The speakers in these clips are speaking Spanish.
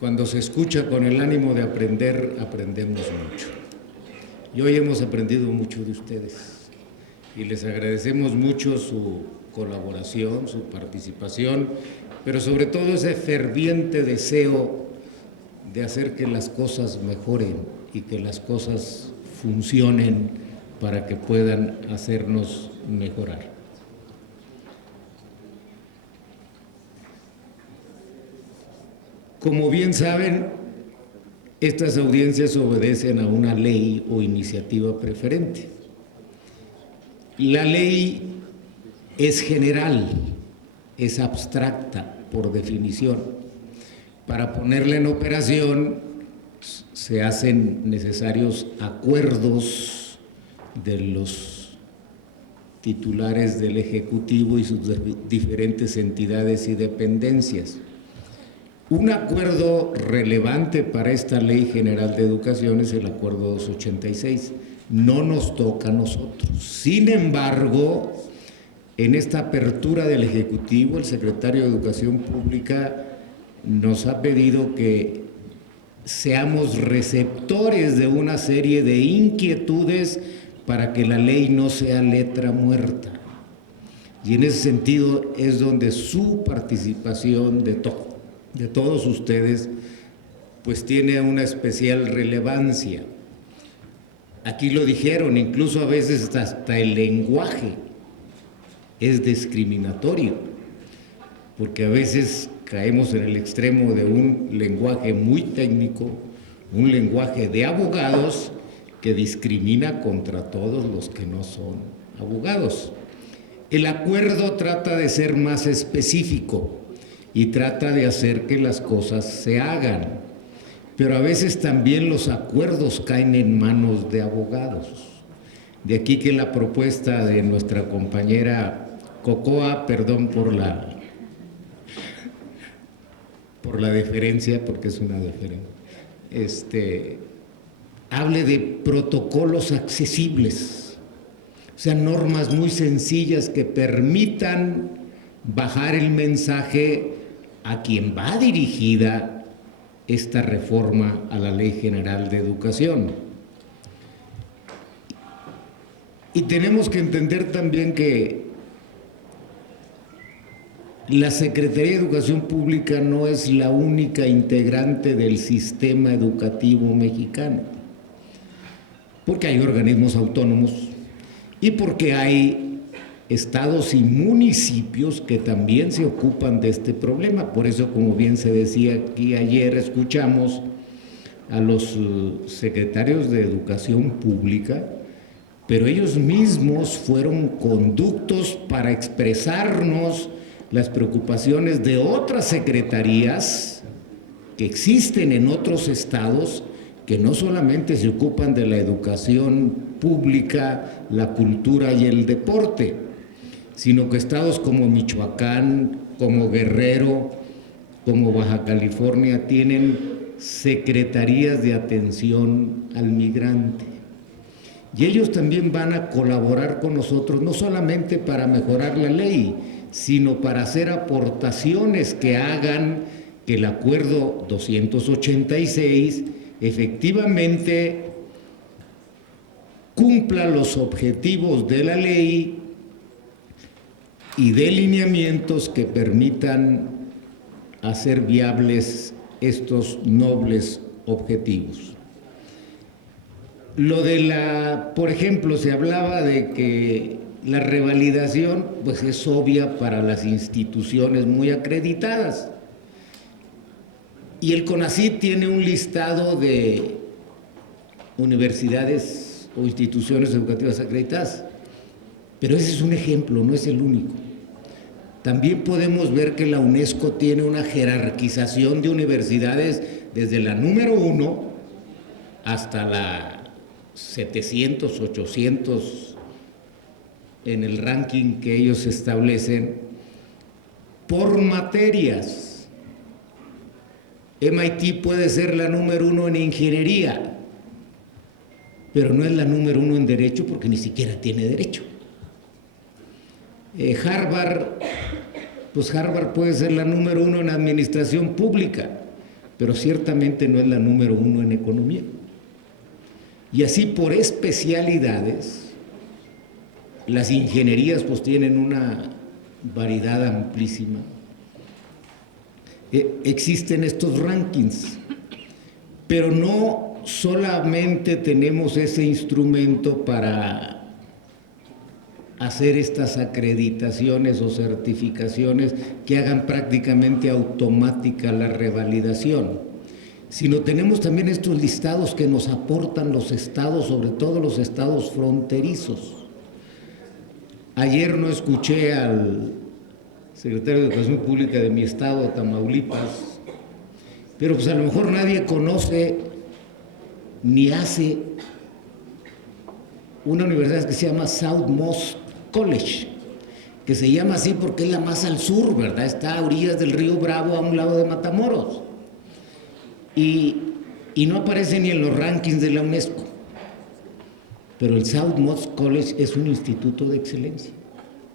Cuando se escucha con el ánimo de aprender, aprendemos mucho. Y hoy hemos aprendido mucho de ustedes y les agradecemos mucho su colaboración, su participación, pero sobre todo ese ferviente deseo de hacer que las cosas mejoren y que las cosas funcionen para que puedan hacernos mejorar. Como bien saben, estas audiencias obedecen a una ley o iniciativa preferente. La ley es general, es abstracta por definición. Para ponerla en operación se hacen necesarios acuerdos de los titulares del Ejecutivo y sus diferentes entidades y dependencias. Un acuerdo relevante para esta Ley General de Educación es el Acuerdo 286. No nos toca a nosotros. Sin embargo, en esta apertura del Ejecutivo, el secretario de Educación Pública nos ha pedido que seamos receptores de una serie de inquietudes para que la ley no sea letra muerta. Y en ese sentido es donde su participación de todos ustedes pues tiene una especial relevancia. Aquí lo dijeron, incluso a veces hasta el lenguaje es discriminatorio, porque a veces caemos en el extremo de un lenguaje muy técnico, un lenguaje de abogados que discrimina contra todos los que no son abogados. El acuerdo trata de ser más específico y trata de hacer que las cosas se hagan, pero a veces también los acuerdos caen en manos de abogados. De aquí que la propuesta de nuestra compañera Cocoa, perdón por la deferencia, porque es una deferencia, hable de protocolos accesibles, o sea, normas muy sencillas que permitan bajar el mensaje a quien va dirigida esta reforma a la Ley General de Educación. Y tenemos que entender también que la Secretaría de Educación Pública no es la única integrante del sistema educativo mexicano, porque hay organismos autónomos y porque hay estados y municipios que también se ocupan de este problema. Por eso, como bien se decía aquí ayer, escuchamos a los secretarios de Educación Pública, pero ellos mismos fueron conductos para expresarnos las preocupaciones de otras secretarías que existen en otros estados que no solamente se ocupan de la educación pública, la cultura y el deporte, sino que estados como Michoacán, como Guerrero, como Baja California tienen secretarías de atención al migrante. Y ellos también van a colaborar con nosotros, no solamente para mejorar la ley, sino para hacer aportaciones que hagan que el Acuerdo 286 efectivamente cumpla los objetivos de la ley y dé lineamientos que permitan hacer viables estos nobles objetivos. Lo de por ejemplo, se hablaba de que la revalidación pues es obvia para las instituciones muy acreditadas. Y el CONACYT tiene un listado de universidades o instituciones educativas acreditadas, pero ese es un ejemplo, no es el único. También podemos ver que la UNESCO tiene una jerarquización de universidades desde la número 1 hasta la 700, 800 en el ranking que ellos establecen por materias. MIT puede ser la número 1 en ingeniería, pero no es la número 1 en derecho porque ni siquiera tiene derecho. Harvard Pues Harvard puede ser la número 1 en administración pública, pero ciertamente no es la número 1 en economía. Y así por especialidades, las ingenierías pues tienen una variedad amplísima. Existen estos rankings, pero no solamente tenemos ese instrumento para hacer estas acreditaciones o certificaciones que hagan prácticamente automática la revalidación, sino tenemos también estos listados que nos aportan los estados, sobre todo los estados fronterizos. Ayer no escuché al secretario de Educación Pública de mi estado, Tamaulipas, pero pues a lo mejor nadie conoce ni hace una universidad que se llama Southmost College, que se llama así porque es la más al sur, ¿verdad? Está a orillas del río Bravo, a un lado de Matamoros. Y no aparece ni en los rankings de la UNESCO. Pero el Southmost College es un instituto de excelencia.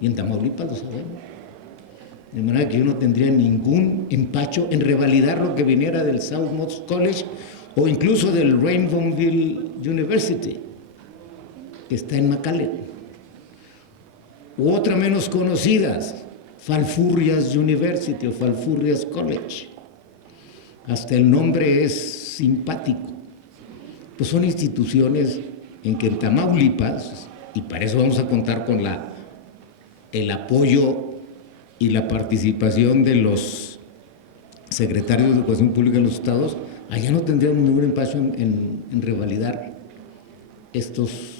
Y en Tamaulipas lo sabemos. De manera que yo no tendría ningún empacho en revalidar lo que viniera del Southmost College o incluso del Rainbowville University, que está en McAllen. U otra menos conocidas, Falfurrias University o Falfurrias College. Hasta el nombre es simpático. Pues son instituciones en que en Tamaulipas, y para eso vamos a contar con el apoyo y la participación de los secretarios de Educación Pública en los estados, allá no tendríamos ningún empacho en revalidar estos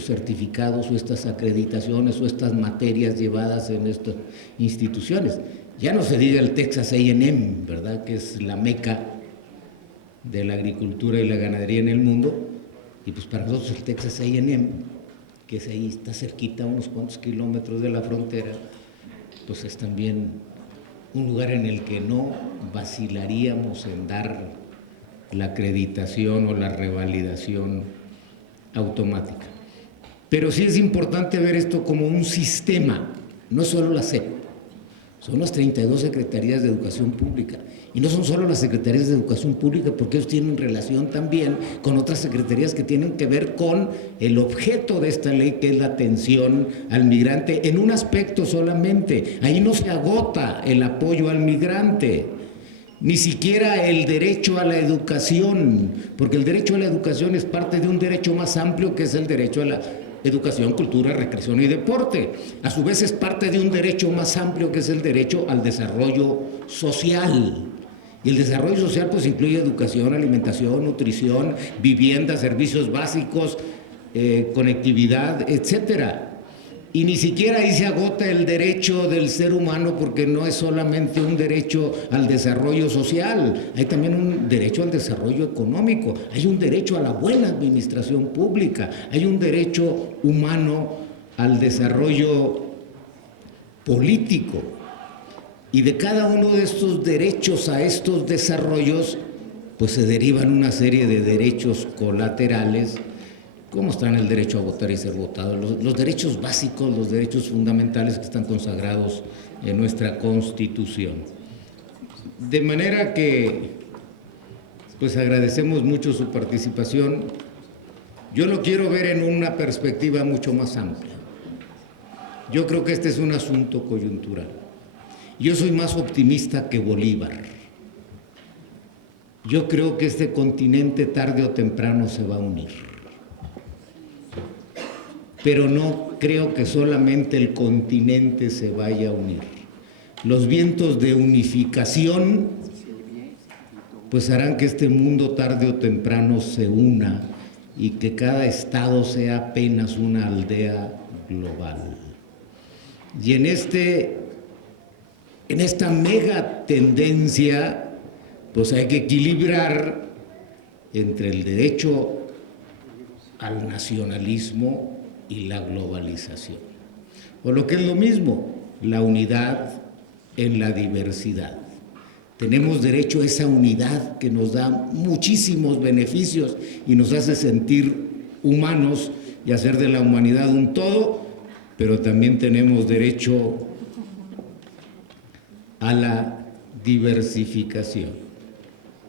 certificados o estas acreditaciones o estas materias llevadas en estas instituciones. Ya no se diga el Texas A&M, ¿verdad?, que es la meca de la agricultura y la ganadería en el mundo, y pues para nosotros el Texas A&M, que es ahí, está cerquita, unos cuantos kilómetros de la frontera, pues es también un lugar en el que no vacilaríamos en dar la acreditación o la revalidación automática. Pero sí es importante ver esto como un sistema, no solo la SEP, son las 32 secretarías de Educación Pública. Y no son solo las secretarías de Educación Pública, porque ellos tienen relación también con otras secretarías que tienen que ver con el objeto de esta ley, que es la atención al migrante, en un aspecto solamente. Ahí no se agota el apoyo al migrante, ni siquiera el derecho a la educación, porque el derecho a la educación es parte de un derecho más amplio, que es el derecho a la educación, cultura, recreación y deporte. A su vez es parte de un derecho más amplio, que es el derecho al desarrollo social. Y el desarrollo social pues incluye educación, alimentación, nutrición, vivienda, servicios básicos, conectividad, etcétera. Y ni siquiera ahí se agota el derecho del ser humano, porque no es solamente un derecho al desarrollo social, hay también un derecho al desarrollo económico, hay un derecho a la buena administración pública, hay un derecho humano al desarrollo político. Y de cada uno de estos derechos a estos desarrollos, pues se derivan una serie de derechos colaterales, como están el derecho a votar y ser votado, los derechos básicos, los derechos fundamentales que están consagrados en nuestra Constitución. De manera que, pues agradecemos mucho su participación. Yo lo quiero ver en una perspectiva mucho más amplia. Yo creo que este es un asunto coyuntural. Yo soy más optimista que Bolívar. Yo creo que este continente tarde o temprano se va a unir. Pero no creo que solamente el continente se vaya a unir. Los vientos de unificación pues harán que este mundo tarde o temprano se una y que cada estado sea apenas una aldea global. Y en esta mega tendencia pues hay que equilibrar entre el derecho al nacionalismo y la globalización, o lo que es lo mismo, la unidad en la diversidad. Tenemos derecho a esa unidad que nos da muchísimos beneficios y nos hace sentir humanos y hacer de la humanidad un todo, pero también tenemos derecho a la diversificación.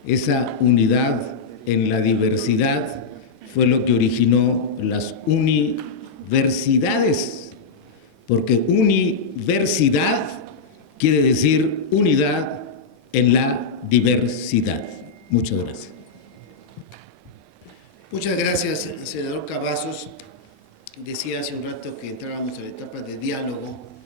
Esa unidad en la diversidad fue lo que originó las universidades, porque universidad quiere decir unidad en la diversidad. Muchas gracias. Muchas gracias, senador Cavazos. Decía hace un rato que entrábamos a la etapa de diálogo